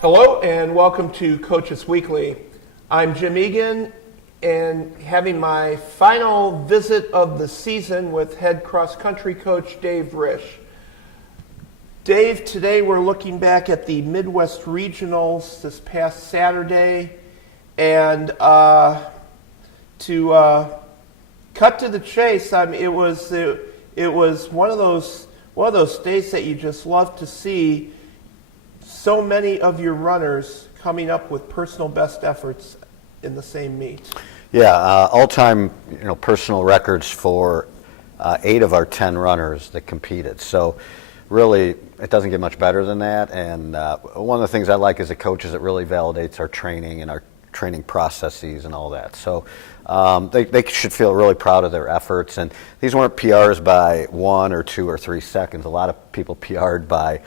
Hello and welcome to Coaches Weekly. I'm Jim Egan and having my final visit of the season with head cross-country coach Dave Risch. Dave, today we're looking back at the Midwest Regionals this past Saturday, and to cut to the chase, I mean, it was one of those days that you just love to see. So many of your runners coming up with personal best efforts in the same meet. Yeah, all-time personal records for 8 of our 10 runners that competed. So really, it doesn't get much better than that. And one of the things I like as a coach is it really validates our training and our training processes and all that. So they should feel really proud of their efforts. And these weren't PRs by 1 or 2 or 3 seconds. A lot of people PR'd by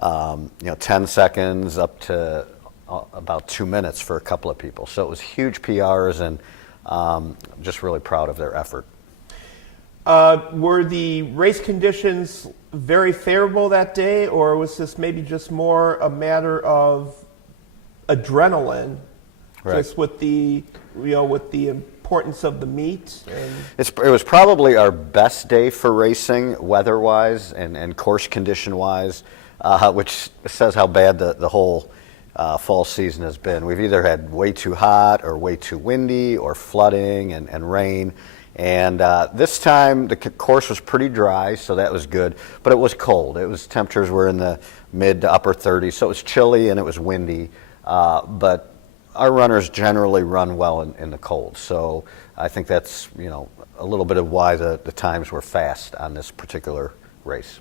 10 seconds up to about 2 minutes for a couple of people. So it was huge PRs, and just really proud of their effort. Were the race conditions very favorable that day, or was this maybe just more a matter of adrenaline, right, just with the importance of the meet? It was probably our best day for racing, weather-wise and course condition-wise. Which says how bad the whole fall season has been. We've either had way too hot or way too windy or flooding and rain. And this time the course was pretty dry, so that was good. But it was cold. Temperatures were in the mid to upper 30s, so it was chilly and it was windy. But our runners generally run well in the cold. So I think that's a little bit of why the times were fast on this particular race.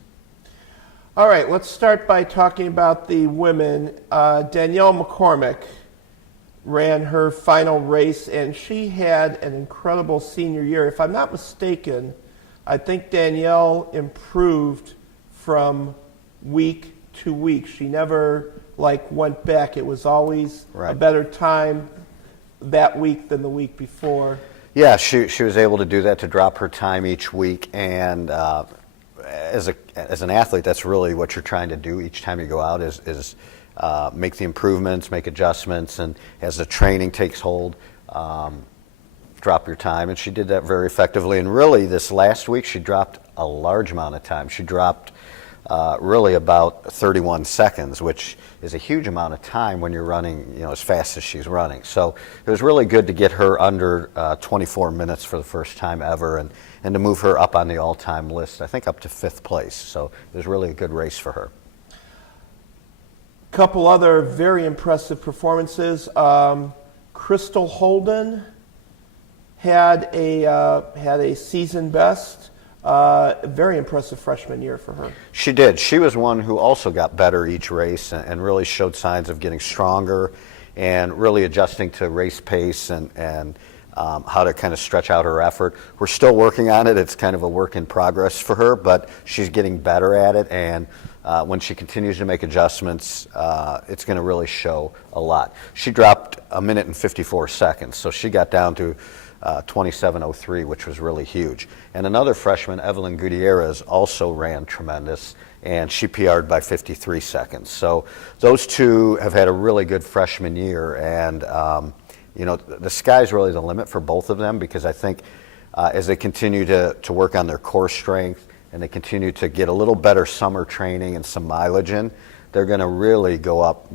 All right, let's start by talking about the women. Danielle McCormick ran her final race, and she had an incredible senior year. If I'm not mistaken, I think Danielle improved from week to week. She never went back. It was always a better time that week than the week before. Yeah, she was able to do that, to drop her time each week, and as an athlete, that's really what you're trying to do each time you go out is make the improvements, make adjustments, and as the training takes hold, drop your time. And she did that very effectively. And really, this last week, she dropped a large amount of time. She dropped really about 31 seconds, which is a huge amount of time when you're running as fast as she's running. So it was really good to get her under 24 minutes for the first time ever, and to move her up on the all-time list, I think up to 5th place. So it was really a good race for her. Couple other very impressive performances. Crystal Holden had a season best. Very impressive freshman year for her. She did. She was one who also got better each race and really showed signs of getting stronger and really adjusting to race pace and how to kind of stretch out her effort. We're still working on it. It's kind of a work in progress for her, but she's getting better at it. And when she continues to make adjustments, it's going to really show a lot. She dropped 1 minute and 54 seconds, so she got down to 27:03, which was really huge. And another freshman, Evelyn Gutierrez, also ran tremendous, and she PR'd by 53 seconds. So those two have had a really good freshman year, and the sky's really the limit for both of them, because I think as they continue to work on their core strength and they continue to get a little better summer training and some mileage in, they're going to really go up.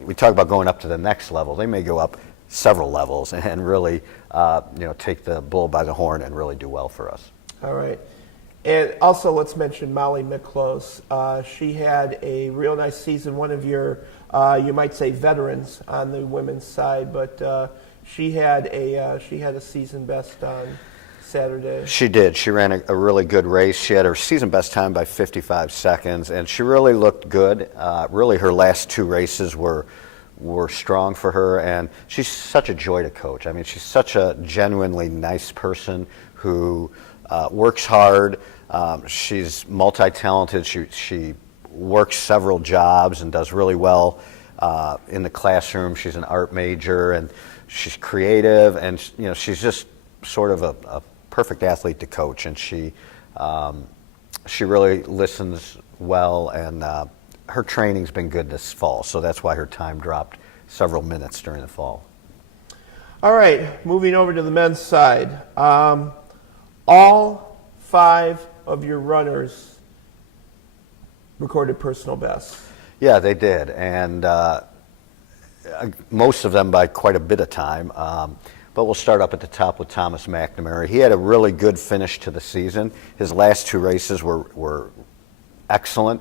We talk about going up to the next level. They may go up several levels and really take the bull by the horn and really do well for us. All right. And also let's mention Molly Miklos. She had a real nice season, one of your, you might say, veterans on the women's side, but she had a season best on Saturday. She did. She ran a really good race. She had her season best time by 55 seconds, and she really looked good. Really, her last 2 races were strong for her, and she's such a joy to coach. I mean, she's such a genuinely nice person who works hard. She's multi-talented. She works several jobs and does really well in the classroom. She's an art major, and she's creative, and she's just sort of a perfect athlete to coach. And she really listens well and her training's been good this fall, so that's why her time dropped several minutes during the fall. All right, moving over to the men's side. All 5 of your runners recorded personal bests. Yeah, they did, and most of them by quite a bit of time. But we'll start up at the top with Thomas McNamara. He had a really good finish to the season. His last 2 races were excellent.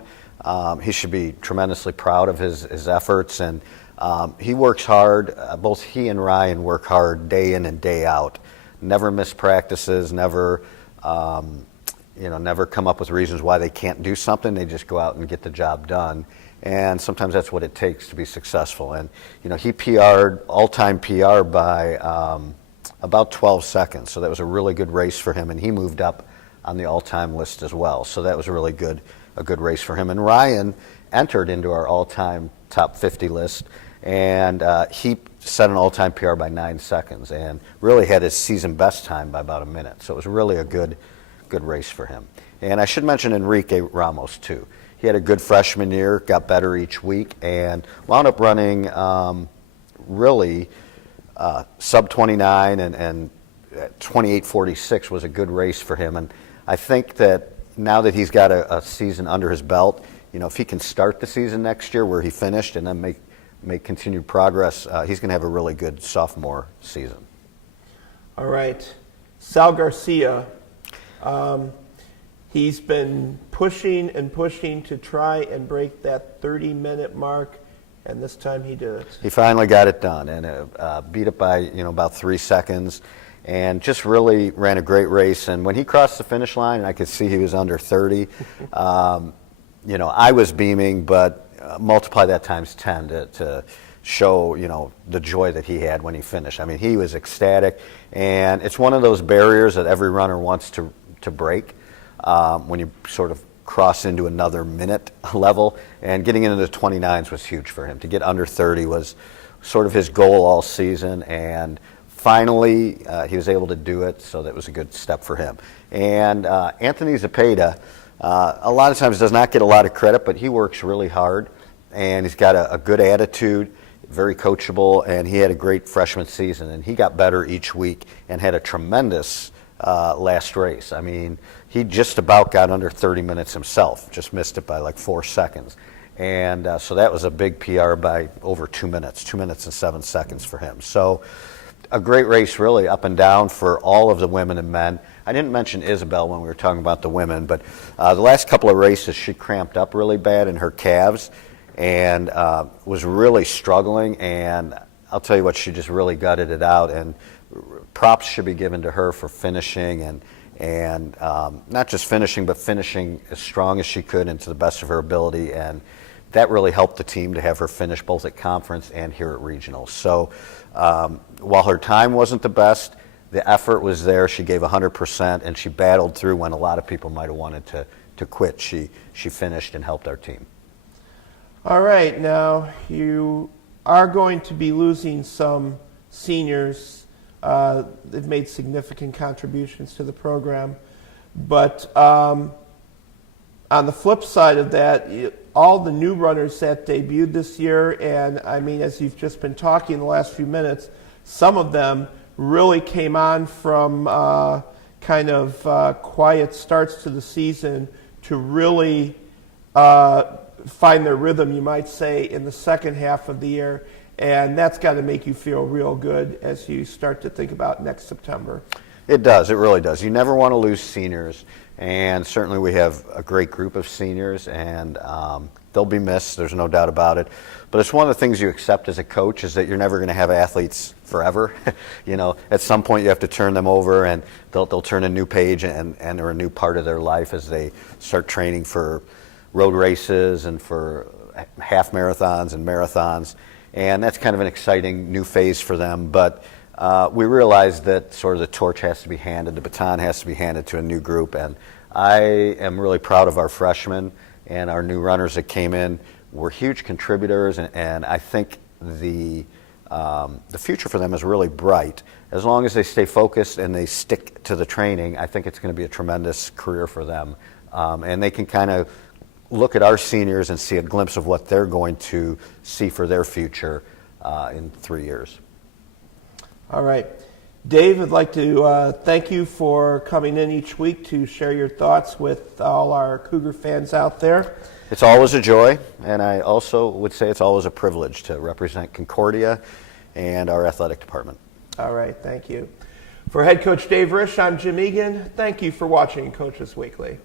He should be tremendously proud of his efforts, and he works hard. Both he and Ryan work hard day in and day out. Never miss practices, never come up with reasons why they can't do something. They just go out and get the job done. And sometimes that's what it takes to be successful. And, he PR'd, all-time PR by about 12 seconds. So that was a really good race for him. And he moved up on the all-time list as well. So that was a good race for him. And Ryan entered into our all-time top 50 list. And he set an all-time PR by 9 seconds and really had his season best time by about a minute. So it was really a good race for him. And I should mention Enrique Ramos, too. He had a good freshman year, got better each week, and wound up running really sub-29 and 28:46 was a good race for him. And I think that now that he's got a season under his belt, if he can start the season next year where he finished and then make continued progress, he's going to have a really good sophomore season. All right. Sal Garcia. He's been pushing and pushing to try and break that 30-minute mark, and this time he did it. He finally got it done, and beat it by about 3 seconds, and just really ran a great race. And when he crossed the finish line, and I could see he was under 30, I was beaming, but multiply that times 10 to show the joy that he had when he finished. I mean, he was ecstatic, and it's one of those barriers that every runner wants to break. When you sort of cross into another minute level, and getting into the 29s was huge for him. To get under 30 was sort of his goal all season, and finally he was able to do it, so that was a good step for him. And Anthony Zepeda, a lot of times does not get a lot of credit, but he works really hard, and he's got a good attitude, very coachable, and he had a great freshman season, and he got better each week and had a tremendous last race. I mean, he just about got under 30 minutes himself, just missed it by like 4 seconds. And so that was a big PR by over 2 minutes, 2 minutes and 7 seconds for him. So a great race really up and down for all of the women and men. I didn't mention Isabel when we were talking about the women, but the last couple of races she cramped up really bad in her calves and was really struggling, and I'll tell you what, she just really gutted it out, and props should be given to her for finishing and not just finishing, but finishing as strong as she could and to the best of her ability. And that really helped the team to have her finish both at conference and here at regionals. So while her time wasn't the best, the effort was there. She gave 100%, and she battled through when a lot of people might have wanted to quit. She finished and helped our team. All right, now you are going to be losing some seniors. They've made significant contributions to the program. But on the flip side of that, all the new runners that debuted this year, and I mean, as you've just been talking the last few minutes, some of them really came on from kind of quiet starts to the season to really find their rhythm, you might say, in the second half of the year. And that's got to make you feel real good as you start to think about next September. It does. It really does. You never want to lose seniors, and certainly we have a great group of seniors, and they'll be missed. There's no doubt about it. But it's one of the things you accept as a coach is that you're never going to have athletes forever. At some point you have to turn them over, and they'll turn a new page and they're a new part of their life as they start training for road races and for half marathons and marathons. And that's kind of an exciting new phase for them. But we realize that sort of the torch has to be handed, the baton has to be handed to a new group. And I am really proud of our freshmen and our new runners that came in. Were huge contributors, and I think the future for them is really bright. As long as they stay focused and they stick to the training, I think it's going to be a tremendous career for them. And they can kind of look at our seniors and see a glimpse of what they're going to see for their future in 3 years. All right. Dave, I'd like to thank you for coming in each week to share your thoughts with all our Cougar fans out there. It's always a joy, and I also would say it's always a privilege to represent Concordia and our athletic department. All right, thank you. For head coach Dave Risch, I'm Jim Egan. Thank you for watching Coaches Weekly.